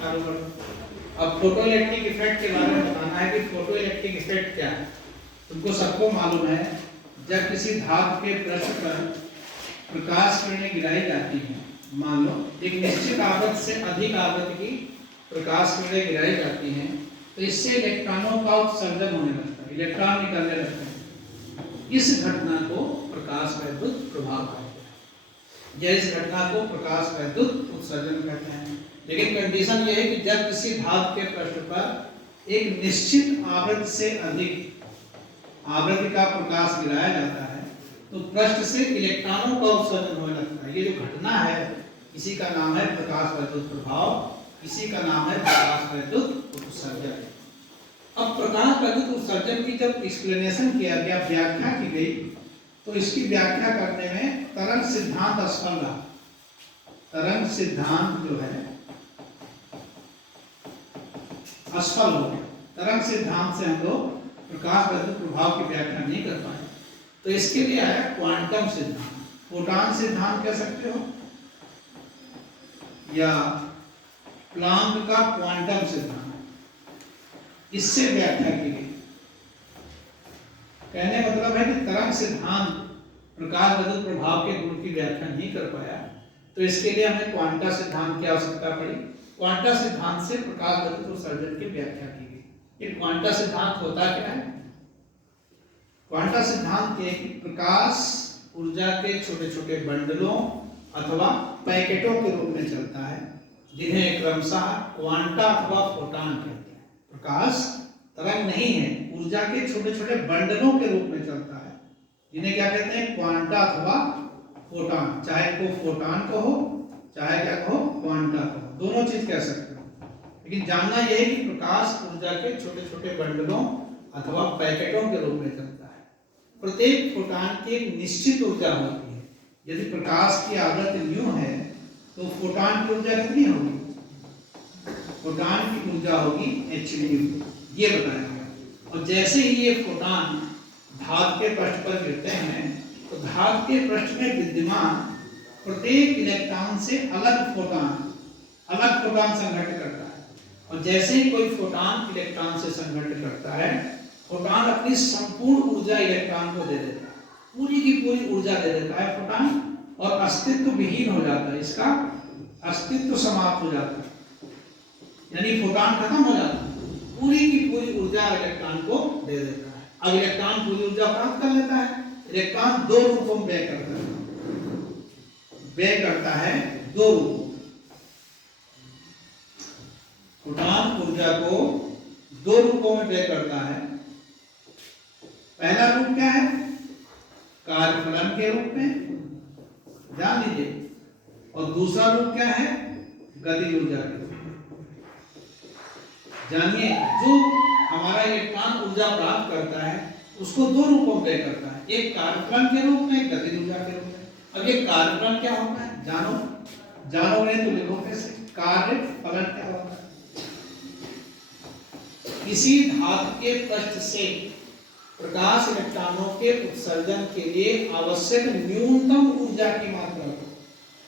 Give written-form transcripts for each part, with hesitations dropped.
चालू कर दो। अब फोटो इलेक्ट्रिक इफेक्ट के बारे में बताना है कि फोटो इलेक्ट्रिक इफेक्ट क्या है। तुमको सबको मालूम है, जब किसी धातु के पृष्ठ पर प्रकाश किरणें गिराई जाती हैं, मान लो एक निश्चित आवृत्ति से अधिक आवृत्ति की प्रकाश किरणें गिराई जाती हैं, तो इससे इलेक्ट्रॉनों का उत्सर्जन होने लगता है, इलेक्ट्रॉन निकलने लगते हैं। इस घटना को प्रकाश वैद्युत प्रभाव कहते हैं, या इस घटना को प्रकाश वैद्युत उत्सर्जन कहते हैं। लेकिन कंडीशन यह है कि जब किसी धातु के पृष्ठ पर एक निश्चित आवृत्ति से अधिक आवृत्ति का प्रकाश गिराया जाता है, तो पृष्ठ से इलेक्ट्रॉनों का उत्सर्जन होने लगता है। ये जो घटना है, इसी का नाम है प्रकाश वैद्युत प्रभाव, इसी का नाम है प्रकाश वैद्युत उत्सर्जन। अब प्रकाश वैद्युत उत्सर्जन की जब एक्सप्लेनेशन किया गया, व्याख्या की गई, तो इसकी व्याख्या करने में तरंग सिद्धांत असफल रहा। तरंग सिद्धांत जो है असफल हो गया। तरंग सिद्धांत से हम लोग प्रकाश वैद्युत प्रभाव की व्याख्या नहीं कर पाए, तो इसके लिए आया क्वांटम सिद्धांत। फोटॉन सिद्धांत कह सकते हो, या प्लांक का क्वांटम सिद्धांत, इससे व्याख्या की गई। कहने मतलब है कि तरंग सिद्धांत प्रकाश वैद्युत प्रभाव के गुण की व्याख्या नहीं कर पाया, तो इसके लिए हमें क्वांटा सिद्धांत की आवश्यकता पड़ी। क्वांटा सिद्धांत से प्रकाश वैद्युत उत्सर्जन की व्याख्या की गई। ये क्वांटा सिद्धांत होता क्या है? क्वांटा सिद्धांत के प्रकाश ऊर्जा के छोटे छोटे बंडलों अथवा पैकेटों के रूप में चलता है, जिन्हें क्रमशः क्वांटा अथवा फोटॉन कहते हैं। प्रकाश तरंग नहीं है, ऊर्जा के छोटे छोटे बंडलों के रूप में चलता है, जिन्हें क्या कहते हैं? क्वांटा अथवा फोटॉन। चाहे को फोटॉन कहो, चाहे क्या कहो, क्वांटा कहो, दोनों चीज कह सकते हो। लेकिन जानना यह है कि प्रकाश ऊर्जा के छोटे छोटे बंडलों अथवा पैकेटों के रूप में चलता है। प्रत्येक फोटॉन की एक निश्चित ऊर्जा होती है। यदि प्रकाश की आवृत्ति न्यू है, तो फोटॉन की ऊर्जा कितनी होगी? फोटॉन की ऊर्जा होगी hν, ये बताया गया। और जैसे ही ये फोटॉन धातु के पृष्ठ पर गिरते हैं, तो धातु के पृष्ठ में विद्यमान प्रत्येक इलेक्ट्रॉन से अलग फोटॉन संघटित करता है। और जैसे ही कोई फोटॉन इलेक्ट्रॉन से संघटित करता है, फोटॉन अपनी संपूर्ण ऊर्जा इलेक्ट्रॉन को दे देता है, पूरी की पूरी ऊर्जा दे देता है फोटॉन, और अस्तित्व विहीन हो जाता है, इसका अस्तित्व समाप्त हो जाता है, यानी फोटॉन खत्म हो जाता है, पूरी की पूरी ऊर्जा इलेक्ट्रॉन को दे देता है। अब इलेक्ट्रॉन पूरी ऊर्जा प्राप्त कर लेता है। इलेक्ट्रॉन दो रूपों में व्यय करता है, दो रूपों। फोटॉन ऊर्जा को दो रूपों में व्यय करता है। पहला रूप क्या है? कार्यफलन के रूप में, जान लीजिए। और दूसरा रूप क्या है? गतिज ऊर्जा के रूप में। जानिए, जो हमारा इलेक्ट्रॉन ऊर्जा प्राप्त करता है, उसको दो रूपों में व्यय करता है, एक कार्यफलन के रूप में, एक गतिज ऊर्जा के रूप में। अब ये कार्यफलन क्या होता है? जानोगे तो लिखो कैसे? कार्यफलन क्या होता है? किसी धातु के पृष्ठ से प्रकाश इलेक्ट्रॉनों के उत्सर्जन के लिए आवश्यक न्यूनतम ऊर्जा की मात्रा को,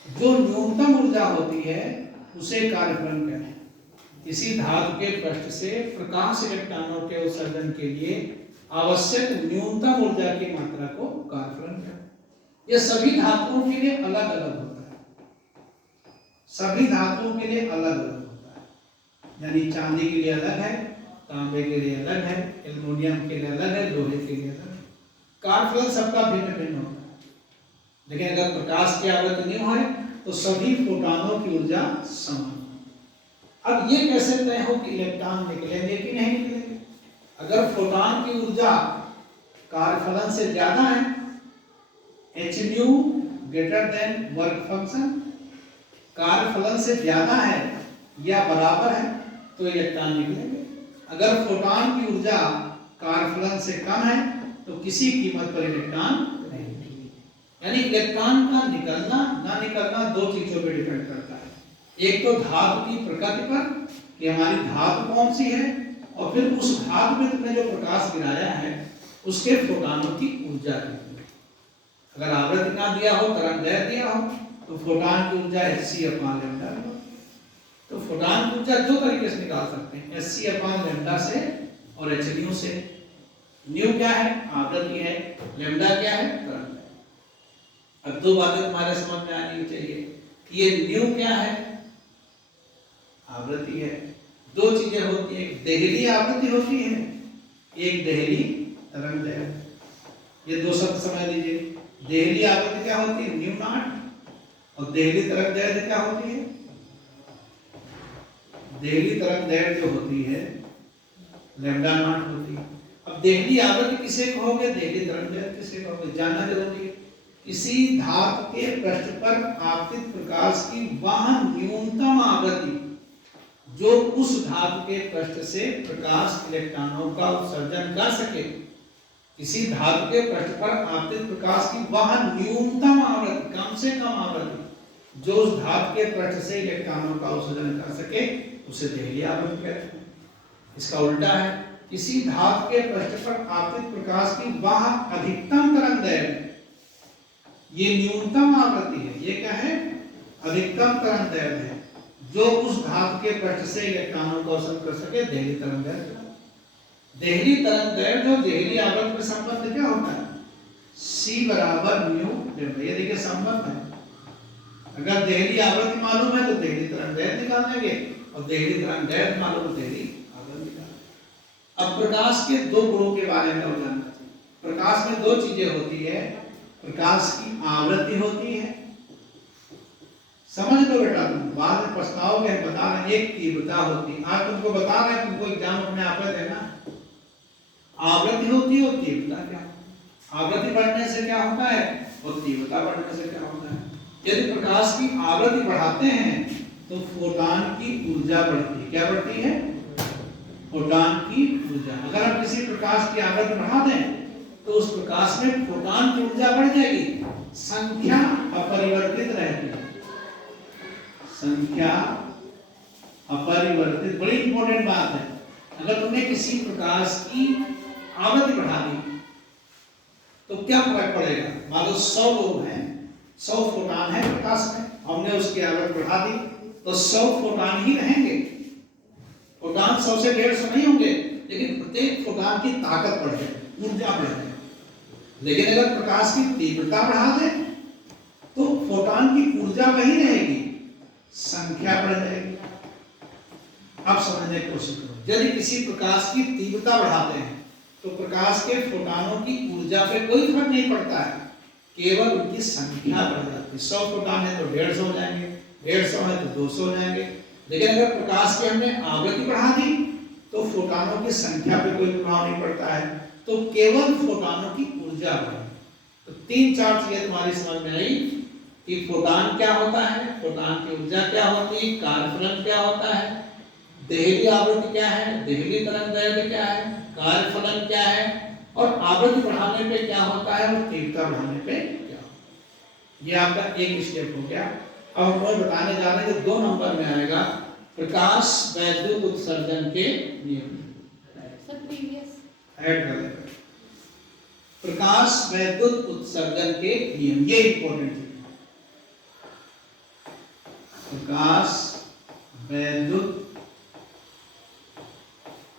जो न्यूनतम ऊर्जा होती है, उसे कार्यफलन कहते हैं। किसी धातु के पृष्ठ से प्रकाश इलेक्ट्रॉनों के उत्सर्जन के लिए आवश्यक न्यूनतम ऊर्जा की मात्रा को कार्यफलन कहते हैं। यह सभी धातुओं के लिए अलग अलग होता है, सभी धातुओं के लिए अलग अलग होता है। यानी चांदी के लिए अलग है, तांबे के लिए अलग है, एल्युमिनियम के लिए अलग है, लोहे के लिए अलग है। कार्यफलन सबका भिन्न भिन्न होता है। लेकिन अगर प्रकाश की आवृत्ति नहीं है, तो सभी फोटॉनों की ऊर्जा समान। अब ये कैसे तय हो कि इलेक्ट्रॉन निकलेंगे कि नहीं निकलेंगे? अगर फोटॉन की ऊर्जा कार्यफलन से ज्यादा है, hν greater than work function, कार्यफलन से ज्यादा है या बराबर है, तो इलेक्ट्रॉन निकलेंगे। अगर फोटॉन की ऊर्जा कार्यफलन से कम है, तो किसी कीमत पर इलेक्ट्रॉन नहीं निकलेंगे। यानी इलेक्ट्रॉन का निकलना ना निकलना दो चीजों पर डिपेंड करता है। एक तो धातु की प्रकृति पर, कि हमारी धातु कौन सी है, और फिर उस धातु में तुमने जो प्रकाश गिराया है, उसके फोटॉनों की ऊर्जा कितनी है। अगर आवृत्ति ना दिया हो, तरंग दैर्घ्य दिया हो, तो फोटॉन की ऊर्जा hc/λ। तो फोटॉन की ऊर्जा दो तरीके से निकाल सकते हैं, hc/λ से और hν से। न्यू क्या है? आवृत्ति है। लैम्डा क्या है? तरंग है। अब दो बातें तुम्हारे समझ में आनी चाहिए कि ये न्यू क्या है? आवृत्ति है। दो चीजें होती है, एक देहली आवृत्ति होती है, एक देहली तरंग दैर्ध्य। ये दो शब्द समझ लीजिए। देहली आवृत्ति क्या होती है? New not. और देहली तरंग दैर्ध्य क्या होती है? देहली तरंग दैर्ध्य जो होती है लैम्डा नॉट होती है। अब देहली आवृत्ति किसे कहोगे, देहली तरंग दैर्ध्य किसे कहोगे, जानना जरूरी है। किसी धातु के पृष्ठ पर आपतित प्रकाश की वह न्यूनतम आवृत्ति जो उस धातु के पृष्ठ से प्रकाश इलेक्ट्रॉनों का उत्सर्जन कर सके। किसी धातु के पृष्ठ पर आपतित प्रकाश की वह न्यूनतम आवृत्ति, कम से कम आवृत्ति जो उस धातु के पृष्ठ से इलेक्ट्रॉनों का उत्सर्जन कर सके, उसे देहली आवृत्ति कहते हैं। इसका उल्टा है, किसी धातु के पृष्ठ पर आपतित प्रकाश की वह अधिकतम तरंग दैर्ध्य, ये न्यूनतम आवृत्ति है, ये क्या है? अधिकतम तरंग दैर्ध्य है जो उस धातु के पृष्ठ से इलेक्ट्रॉनों का उत्सर्जन कर सके, देहली तरंग दैर्ध्य। देहली तरंग दैर्ध्य और देहली आवृत्ति में संबंध क्या होता है? C बराबर म्यू लैम्डा। ये देखिए संबंध है। अगर देहली आवृत्ति मालूम है तो देहली तरंग दैर्ध्य निकाल देंगे, और देहली तरंग दैर्ध्य मालूम है देहली आवृत्ति निकाल। अब प्रकाश के दो गुणों के बारे में जानना चाहिए। प्रकाश में दो चीजें होती है, प्रकाश की आवृत्ति होती है, समझ लो बेटा, तुम बाद में पछताओगे, बता रहे एक तीव्रता होती है। आज तुमको बता रहे हैं, तुमको एग्जाम अपने आप में देना। आवृत्ति होती है और तीव्रता क्या? आवृत्ति बढ़ने से क्या होता है और तीव्रता बढ़ने से क्या होता है? यदि प्रकाश की आवृत्ति बढ़ाते हैं तो फोटॉन की ऊर्जा बढ़ती है। क्या बढ़ती है? फोटॉन की ऊर्जा। अगर हम किसी प्रकाश की आवृत्ति बढ़ा दें तो उस प्रकाश में फोटॉन की ऊर्जा बढ़ जाएगी, संख्या अपरिवर्तित रहती है। संख्या अपरिवर्तित, बड़ी इंपॉर्टेंट बात है। अगर तुमने किसी प्रकाश की आवृत्ति बढ़ा दी तो क्या फर्क पड़ेगा? मान लो 100 लोग हैं, 100 फोटॉन है प्रकाश में, हमने उसकी आवृत्ति बढ़ा दी तो 100 फोटॉन ही रहेंगे। फोटॉन 100 से 150 नहीं होंगे, लेकिन प्रत्येक फोटॉन की ताकत बढ़ जाएगी, ऊर्जा बढ़ जाएगी। लेकिन अगर प्रकाश की तीव्रता बढ़ा दें तो फोटॉन की ऊर्जा वही रहेगी, संख्या बढ़ जाएगी। अब समझने की कोशिश करो। यदि किसी प्रकाश की तीव्रता बढ़ाते हैं तो प्रकाश के फोटॉनों की ऊर्जा पे कोई फर्क नहीं पड़ता है, केवल उनकी संख्या बढ़ जाती है। 100 फोटॉन है तो 150 हो जाएंगे, 150 है तो 200 हो जाएंगे। लेकिन अगर प्रकाश की हमने आवृत्ति बढ़ा दी तो फोटॉनों की संख्या पे कोई प्रभाव नहीं पड़ता है, तो केवल फोटॉनों की ऊर्जा बढ़े। तो 3-4 चीजें तुम्हारी समझ में आई कि फोटॉन क्या होता है, फोटॉन की ऊर्जा क्या होती है, कार्यफलन क्या होता है, देहली आवृत्ति क्या है, देहली तरंग दैर्ध्य क्या है, कार्यफलन क्या है, और आवृत्ति बढ़ाने पे क्या होता है और तीव्रता बढ़ाने पे क्या होता है। ये आपका एक स्टेप हो गया। अब हम लोग बताने जा रहे हैं जो 2 नंबर में आएगा, प्रकाश वैद्युत उत्सर्जन के नियम। ऐड कर लेंगे प्रकाश वैद्युत उत्सर्जन के नियम, ये इंपॉर्टेंट है। प्रकाश वैद्युत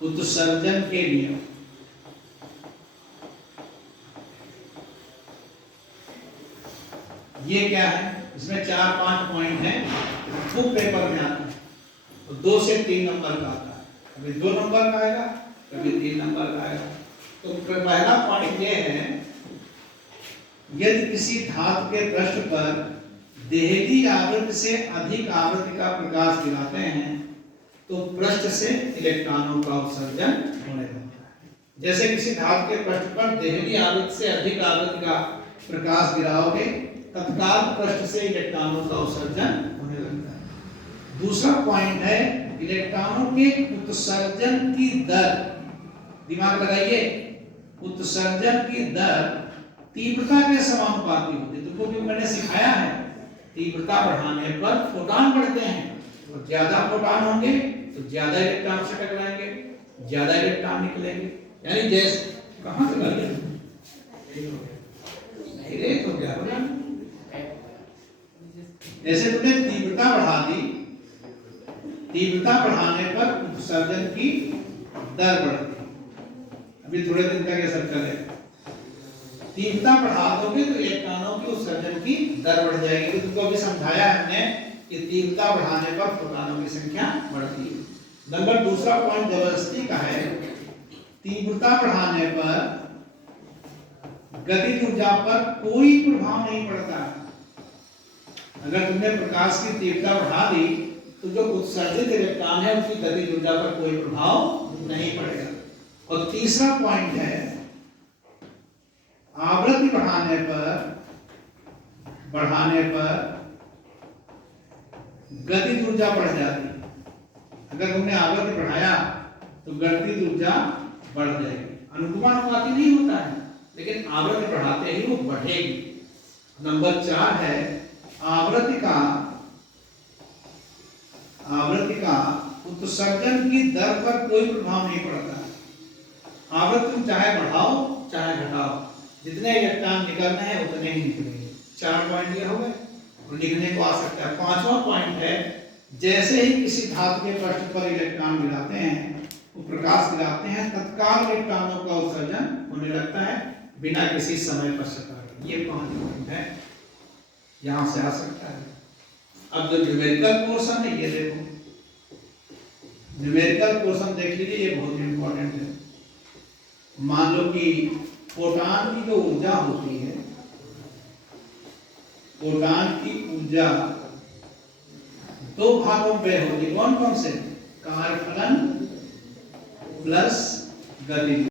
उत्सर्जन के नियम। ये क्या है? इसमें 4-5 पॉइंट हैं, बुक पेपर में आता है, तो 2 से 3 नंबर का आता है, कभी 2 नंबर का आएगा, कभी 3 नंबर का आएगा। तो पहला पॉइंट ये है, यदि किसी धातु के पृष्ठ पर देहली आवृत्ति से अधिक आवृत्ति का प्रकाश गिराते हैं तो पृष्ठ से इलेक्ट्रॉनों का उत्सर्जन होने लगता है। जैसे किसी धातु के पृष्ठ पर देहली आवृत्ति से अधिक आवृत्ति का प्रकाश गिराओगे, तत्काल पृष्ठ से इलेक्ट्रॉनों का उत्सर्जन होने लगता है। दूसरा पॉइंट है, इलेक्ट्रॉनों के उत्सर्जन की दर, दिमाग लगाइए, उत्सर्जन की दर तीव्रता के समानुपाती होती है। तुमको क्यों मैंने सिखाया है, तीव्रता बढ़ाने पर फोटॉन बढ़ते हैं, और ज्यादा फोटॉन होंगे तो ज्यादा इलेक्ट्रॉन से टकराएंगे, ज्यादा इलेक्ट्रॉन निकलेंगे। यानी जैसे कहां से लगे नहीं तो क्या होगा, जैसे तुमने तीव्रता बढ़ा दी, तीव्रता बढ़ाने पर उत्सर्जन की दर बढ़ती है। अभी थोड़े दिन तक ये सब चलेगा। तीव्रता बढ़ा दोगे तो इलेक्ट्रॉनों की उत्सर्जन की दर बढ़ जाएगी। तो तुमको अभी समझाया हमने कि तीव्रता बढ़ाने पर प्रोटॉनों की संख्या बढ़ती है। नंबर दूसरा पॉइंट जबरदस्ती का है, तीव्रता बढ़ाने पर गतिज ऊर्जा पर कोई प्रभाव नहीं पड़ता। अगर तुमने प्रकाश की तीव्रता बढ़ा दी तो जो उत्सर्जित इलेक्ट्रॉन है उसकी गतिज ऊर्जा पर कोई प्रभाव नहीं पड़ेगा। और तीसरा पॉइंट है, आवृत्ति बढ़ाने पर गतिज ऊर्जा बढ़ जाती है। अगर तुमने आवृत्ति बढ़ाया तो गतिज ऊर्जा बढ़ जाएगी। अनुक्रमानुपाती नहीं होता है, लेकिन आवृत्ति बढ़ाते ही वो बढ़ेगी। नंबर 4 है, आवृत्ति का उत्सर्जन की दर पर कोई प्रभाव नहीं पड़ता। आवृत्ति तुम चाहे बढ़ाओ चाहे घटाओ, जितने इलेक्ट्रॉन निकलने हैं उतने ही निकलेंगे। 4 पॉइंट ये हो गए और लिखने को आ सकता है। 5वां पॉइंट है, जैसे ही किसी धातु के पृष्ठ पर इलेक्ट्रॉन गिराते हैं, वो प्रकाश गिराते हैं, तत्काल इलेक्ट्रॉनों का उत्सर्जन होने लगता है बिना किसी समय पश्चात के। ये 5 पॉइंट है, यहां से आ सकता है। अब जो न्यूमेरिकल पोर्शन है ये देखो, न्यूमेरिकल पोर्शन देख लीजिए, ये बहुत इंपॉर्टेंट है। मान लो कि फोटॉन की जो ऊर्जा होती है, फोटॉन की ऊर्जा 2 भागों में होती है। कौन कौन से? कार्य फलन प्लस गतिज।